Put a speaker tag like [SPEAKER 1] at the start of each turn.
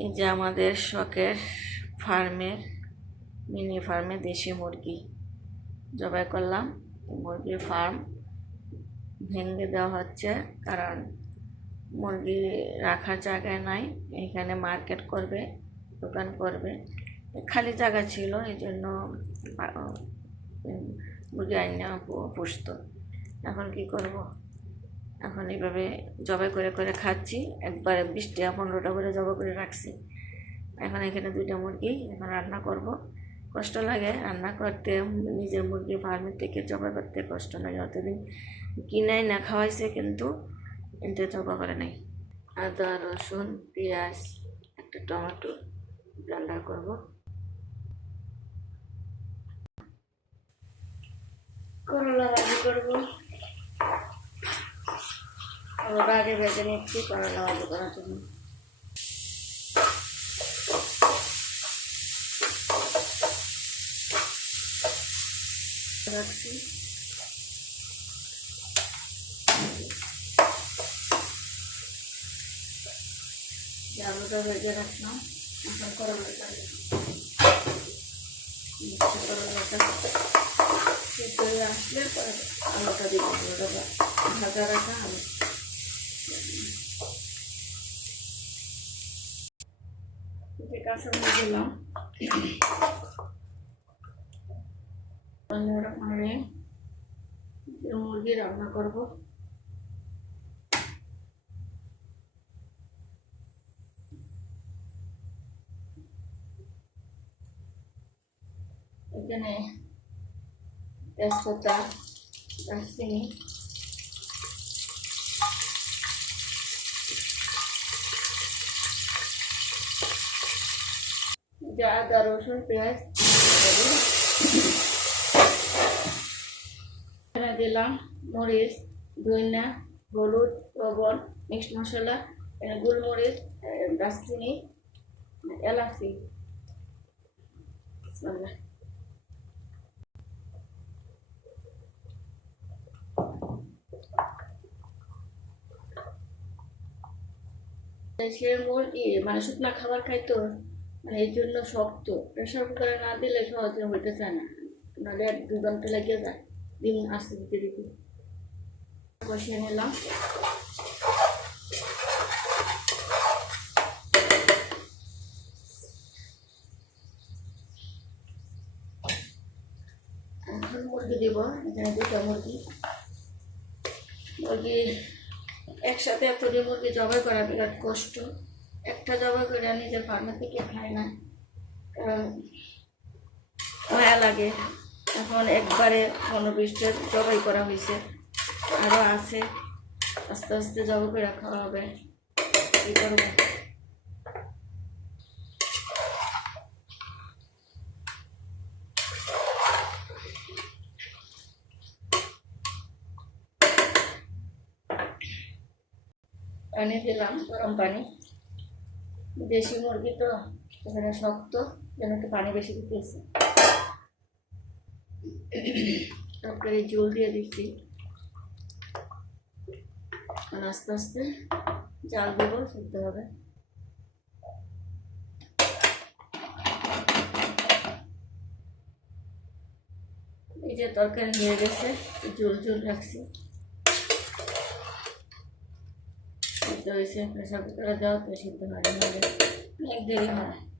[SPEAKER 1] এই যে আমাদের শখের ফার্মের, মিনি ফার্মে দেশি মুরগি জবাই করলাম। মুরগির ফার্ম ভেঙে দেওয়া হচ্ছে কারণ মুরগি রাখার জায়গায় নাই। এখানে মার্কেট করবে, দোকান করবে। খালি জায়গা ছিল, এই জন্য মুরগি আইনা পুষত। এখন কি করব? এখন এইভাবে জবাই করে করে খাচ্ছি। একবারে বিশটা পনেরোটা করে জবাই করে রাখছি। এখন এখানে দুইটা মুরগি এখন রান্না করব। কষ্ট লাগে রান্না করতে, নিজের মুরগি ফার্মের থেকে জবাই করতে কষ্ট লাগে। অতদিন কিনাই না খাওয়াইছে কিন্তু কিন্তু জবা করে নাই। আদা, রসুন, পেঁয়াজ, একটা টমেটো ব্লেন্ডার করব। করলা ভাজি করব। করলা আগে ভেজে নিচ্ছি করলা ভাজি করার জন্য। রাখছি। আলুটা ভেজে রাখলাম, এখন করলাটা করলাটা দিব ভাজা রাখা। যে কাঁচামরিচ দিলাম মুরগি রান্না করব। এখানে তেজপাতা দারচিনি যে আদা, রসুন, পেঁয়াজ। দিলাম মরিচ ধইনা হলুদ, লবণ মিক্স মশলা গোলমরিচ দারচিনি, এলাচি। সে মুরগি মানে শুকনা খাবার খাইতো এই জন্য শক্ত। প্রেশার কুকারে না দিলে সহজে হইতে চায় না। নাহলে এক দু ঘণ্টা লেগে যায়। ডিম আসতে দিতে দিতে। কষিয়ে নিলাম। মুরগি দিব। এখানে দুটো মুরগি। মুরগি একসাথে এতটি মুরগি জবাই করা বিরাট কষ্ট। একটা জবাই করে নিজের ফার্মে থেকে খায় না। কারণ মায়া লাগে। এখন একবারে পনেরো জবাই করা হয়েছে। আরও আছে। আস্তে আস্তে জবাই করে খাওয়া হবে। কী করব? পানি দিলাম, গরম পানি। দেশি মুরগি তো এখানে শক্ত, যেন একটু পানি বেশি দিতেছে। তরকারি জল দিয়ে দিচ্ছি। আস্তে আস্তে জাল দেবো, সিদ্ধ হবে। এই যে তরকারি হয়ে গেছে, জল জল রাখছি। সিদ্ধ হয়েছে প্রেশার কুকারে দেওয়া তো সিদ্ধ হয় না অনেক দেরি হয়